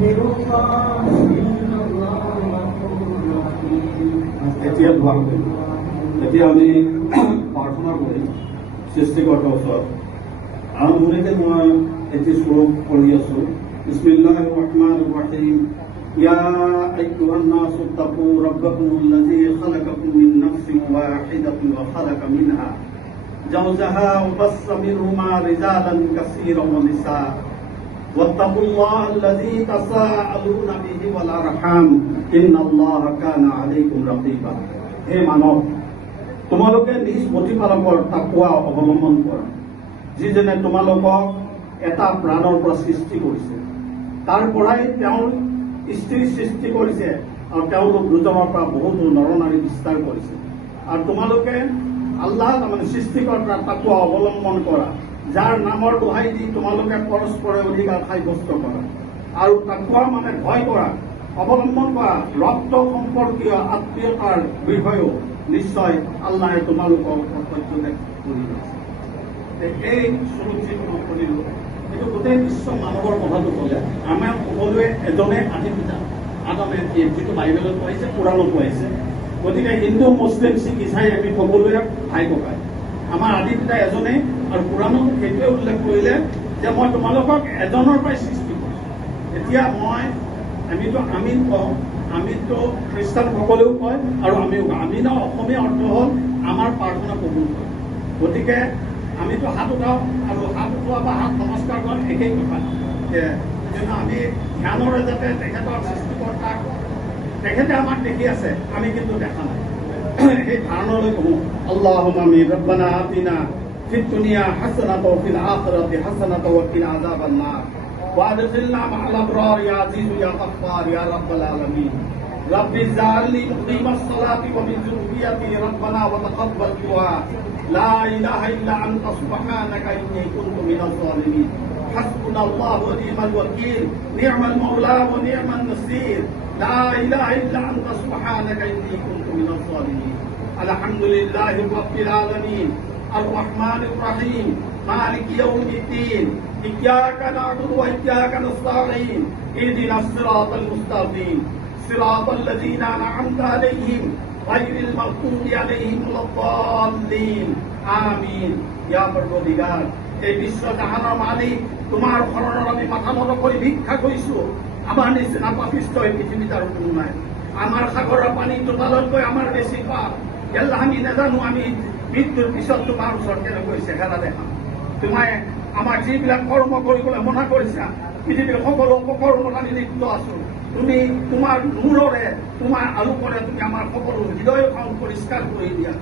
এতিয়া দোয়া কৰিম। এতিয়া আমি প্ৰাৰ্থনা কৰিম সৃষ্টিকৰ্তাৰ ওচৰত। আৰম্ভণিতে মই এটি শ্লোক পঢ়ি আছো। বিসমিল্লাহিৰ ৰহমানিৰ ৰহিম। ইয়া আইয়ুহান নাসু তাকু ৰাব্বাকুমুল্লাযী খালাকাকুম মিন নাফসিন ওয়াহিদাতিন ওয়া খালাকা মিনহা জাওজাহা ওয়া বাসসা মিনহুমা রিজালান কাসীরান ওয়া নিসা ওয়াত্তাকুল্লাহাল্লাযী তাসাআলুনা বিহি ওয়াল আরহাম ইন্নাল্লাহা কানা আলাইকুম রাকিবা। হে মানৱ, তোমালোকে নিজ প্ৰতিপালকৰ তাকৱা অৱলম্বন কৰা, যিজনে তোমালোকক এটা প্ৰাণৰ পৰা সৃষ্টি কৰিছে, তাৰ পৰাই তেওঁৰ স্ত্ৰী সৃষ্টি কৰিছে আৰু তেওঁলোক দুজনৰ পৰা বহুতো নৰনাৰী বিস্তাৰ কৰিছে। আৰু তোমালোকে আল্লাহ তাৰমানে সৃষ্টিকৰ্তাৰ তাকৱা অৱলম্বন কৰা, যাৰ নামৰ দোহাই দি তোমালোকে পৰস্পৰে অধিকাৰ সাব্যস্ত কৰা। আৰু তাকৱা মানে ভয় কৰা, অৱলম্বন কৰা ৰক্ত সম্পৰ্কীয় আত্মীয়তাৰ বিষয়েও নিশ্চয় আল্লাহে তোমালোকক সত্যতে কৰি আছে। এই শ্লোক যিটো শুনিলো, এইটো গোটেই বিশ্ব মানৱৰ কথাটো ক'লে আমাৰ সকলোৱে এজনে আদি পিতা আদামে, যিটো বাইবেলত পাইছে, কোৰাণত পাইছে। গতিকে হিন্দু, মুছলিম, শিখ, ইছাই আমি সকলোৱে ভাই ককাই, আমাৰ আদি পিতা এজনেই। আৰু কোৰাণত সেইটোৱে উল্লেখ কৰিলে যে মই তোমালোকক এজনৰ পৰাই সৃষ্টি কৰিছোঁ। এতিয়া আমিতো আমিন কওঁ, আমিনটো খ্ৰীষ্টানসকলেও কয় আৰু আমিও কওঁ। আমিনৰ অসমীয়া অৰ্থ হ'ল আমাৰ প্ৰাৰ্থনা কবুল কৰে। গতিকে আমিতো হাত উঠাওঁ, আৰু হাত উঠোৱা বা হাত নমস্কাৰ কৰা একেই কথা। আমি ধ্যানৰে যাতে তেখেতৰ সৃষ্টিকৰ্তাক তেখেতে আমাক দেখি আছে, আমি কিন্তু দেখা নাই, সেই ধাৰণালৈ কওঁ। আল্লাহুম্মা আমিন। ৰব্বানা আতিনা ফিদ দুনিয়া হাসানাতাও ওয়া ফিল আখিরাতি হাসানাতাও ওয়া কিনা আযাবান নার وادخلنا مع الابرار يا عزيز يا غفار يا رب العالمين رب اجعلني مقيم الصلاة ومن ذريتي ربنا وتقبل دعاء لا اله الا انت سبحانك اني كنت من الظالمين حسبنا الله ونعم الوكيل نعم المولى ونعم النصير لا اله الا انت سبحانك اني كنت من الظالمين الحمد لله رب العالمين الرحمن الرحيم مالك يوم الدين إياك نعبد وإياك نستعين اهدنا الصراط المستقيم صراط الذين أنعمت عليهم غير المغضوب عليهم ولا الضالين آمين يا পৰৱৰ্তীগাৰ। এই বিশ্ব জাহানৰ মালিক, তোমাৰ শৰণত আমি মাথা নত কৰি ভিক্ষা কৰিছোঁ। আমাৰ নিচিনা পাপিষ্ঠ এই পৃথিৱীত আৰু কোনো নাই। আমাৰ সাগৰৰ পানী তোতালতকৈ আমাৰ বেছি পাপ। ইয়াল্লাহ, আমি নাজানো আমি মৃত্যুৰ পিছত তোমাৰ ওচৰত কেনেকৈ চেহেৰা দেখাম। তোমাই আমাক যিবিলাক কৰ্ম কৰিবলৈ মনা কৰিছা, পৃথিৱীৰ সকলো অপকৰ্মত আমি লিপ্ত আছো। তুমি তোমাৰ নূৰৰে, তোমাৰ আলোকৰে তুমি আমাৰ সকলো হৃদয়খন পৰিষ্কাৰ কৰি দিয়া।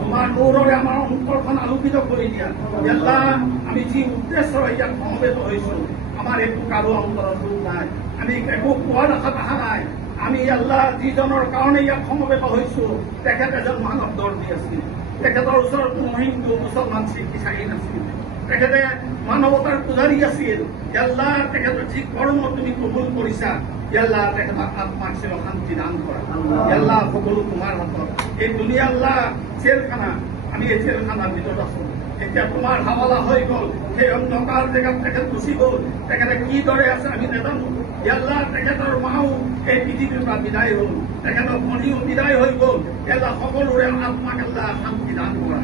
তোমাৰ নূৰৰে আমাৰ অন্তৰখন আলোকিত কৰি দিয়া। আল্লাহ, আমি যি উদ্দেশ্যৰে ইয়াত সমবেত হৈছো, আমাৰ একো কাৰো অন্তৰৰ দুখ নাই, আমি একো কোৱাৰ আশাত অহা নাই। আমি আল্লাহ যিজনৰ কাৰণে ইয়াত সমবেত হৈছো, তেখেত এজন মানৱ দৰ্দী আছিল। তেখেতৰ ওচৰত কোনো হিন্দু, মুছলমান, শিখ, ইছাই নাছিল। তেখেতে মানৱতাৰ পূজাৰী আছিল। আল্লাহ, তেখেতৰ যি কৰ্ম তুমি কবুল কৰিছা, আল্লাহ তেখেতৰ আত্মাক চিৰ শান্তি দান কৰা। আল্লাহ, সকলো তোমাৰ হাতত। এই দুনিয়া আল্লাহ জেলখানা, আমি এই জেলখানাৰ ভিতৰত আছো। এতিয়া তোমাৰ হাৱালা হৈ গ'ল, সেই অন্ধকাৰ জেগাত তেখেত গুচি গ'ল। তেখেতে কিদৰে আছে আমি নাজানো। আল্লাহ, তেখেতৰ মাও এই পৃথিৱীৰ পৰা বিদায় হ'ল, তেখেতৰ ভনীও বিদায় হৈ গ'ল। আল্লাহ, সকলোৰে আত্মাক আল্লাহ শান্তি দান কৰা।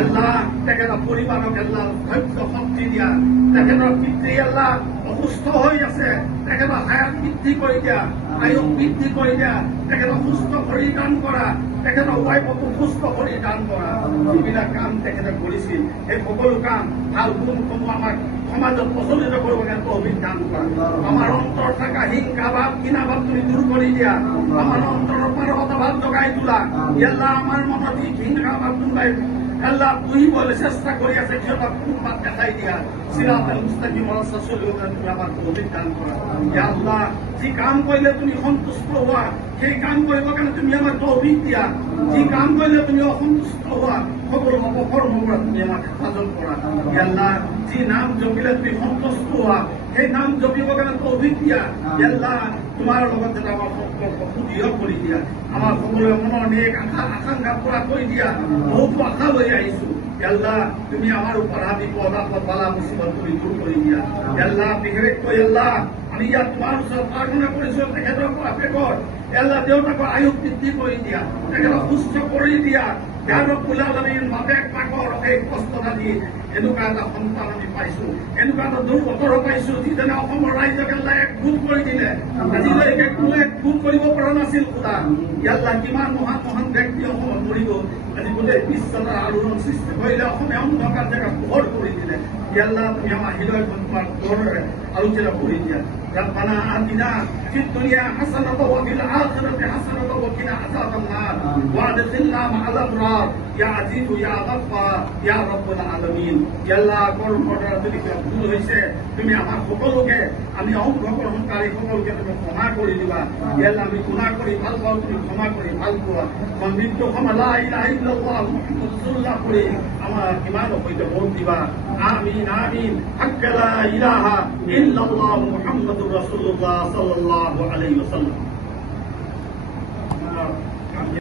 আল্লাহ, তেখেতৰ পৰিবাৰক আল্লাহ ধৈৰ্য শক্তি দিয়া। তেখেতৰ পিতৃ আল্লাহ অসুস্থ হৈ আছে, তেখেতৰ হায়াত বৃদ্ধি কৰি দিয়া, আয়ুস বৃদ্ধি কৰি দিয়া। তেখেতৰ সুস্থ শৰীৰ দান কৰা, তেখেতৰ ৱাইফকো সুস্থ শৰীৰ দান কৰা। যিবিলাক কাম তেখেতে কৰিছিল, সেই সকলো কাম ভাল গুণসমূহ আমাক সমাজত প্ৰচলিত কৰিবলৈ তৌফিক দান কৰা। আমাৰ অন্তৰ থকা হিংসা ভাৱ, ঘৃণা ভাৱ তুমি দূৰ কৰি দিয়া। আমাৰ অন্তৰৰ পাৰকতা ভাৱ জগাই তোলা। আল্লাহ, আমাৰ মনত যি হিংসা ভাৱ কোনোবাই আল্লাহ পুহিবলৈ চেষ্টা কৰি আছে, সিহঁতক কোনোবাত দেখাই দিয়া। সিৰাতাল মুস্তাকিম ৰাস্তা চলিবলৈ তুমি আমাক তৌফিক দান কৰা। আল্লাহ, যি কাম কৰিলে তুমি সন্তুষ্ট হোৱা, সেই কাম কৰিবৰ কাৰণে তুমি আমাক তৌফিক দিয়া। যি কাম কৰিলে তুমি অসন্তুষ্ট হোৱা, সকলো অপকৰ্মৰ পৰা তুমি আমাক হেফাজত কৰা। আল্লাহ, যি নাম জপিলে তুমি সন্তুষ্ট হোৱা, সেই নাম জপিবৰ কাৰণে তৌফিক দিয়া। আল্লাহ, তোমাৰ লগত যাতে আমাৰ সম্পৰ্ক সুদৃঢ় কৰি দিয়া। আমাৰ সকলোৰে মনৰ নেক আকাংক্ষা পুৰা কৰি দিয়া। বহুতো আশা লৈ আহিছো। আল্লাহ, তুমি আমাৰ ওপৰত বিপদ আপদ বালা মুসিবত তুমি দূৰ কৰে দিয়া। আল্লাহ, বিশেষকৈ আল্লাহ আমি ইয়াত তোমাৰ ওচৰত প্ৰাৰ্থনা কৰিছো তেখেতক আপেকৰ এল্লা দেউতাকৰ আয়ুস বৃদ্ধি কৰি দিয়া, তেখেতক সুস্থ কৰি দিয়া। ইয়াৰক কুলালামীন বাপেক মাকৰ এই কষ্টতা দি এনেকুৱা এটা সন্তান আমি পাইছো, এনেকুৱা এটা দুৰ্বতৰ পাইছো যিজনে অসমৰ ৰাইজক এল্লা একগোট কৰি দিলে। আজিলৈকে কোনো একগোট কৰিব পৰা নাছিল খোদা। ইয়াল্লা কিমান মহান মহান ব্যক্তি অসমত মৰি গ'ল, আজি গোটেই বিশ্বত আলোড়ন সৃষ্টি কৰিলে, অসমে অন্ধকাৰ জেগা পোহৰ কৰি দিলে। ইয়াল্লা তুমি আমাৰ হৃদয়খন তোমাৰ পোহৰেৰে আলোচনা কৰি দিয়া। ربنا آتنا في الدنيا حسنة وفي الآخرة حسنة وقنا عذاب النار وادخلنا مع الأبرار يا عزيز يا غفار يا رب العالمين। ইয়াল্লাহ কৰ্মকৰ্তাৰ যদি কিবা ভুল হৈছে তুমি আমাৰ সকলোকে, আমি অংশগ্ৰহণকাৰী সকলোকে তুমি ক্ষমা কৰি দিবা। ইয়াল্লাহ আমি গুনাহ কৰি ভাল পাওঁ, তুমি ক্ষমা কৰি ভাল পোৱা। মৃত্যু ক্ষমা লা ইলাহা ইল্লাল্লাহ মুহাম্মাদুৰ ৰাসূলুল্লাহ কৰি আমাৰ ইমানৰ সৈতে ভোট দিবা। আমিন আমিন। হাক্কা লা ইলাহা ইল্লাল্লাহ মুহাম্মাদুৰ ৰাসূলুল্লাহ সাল্লাল্লাহু আলাইহি ওয়াসাল্লাম।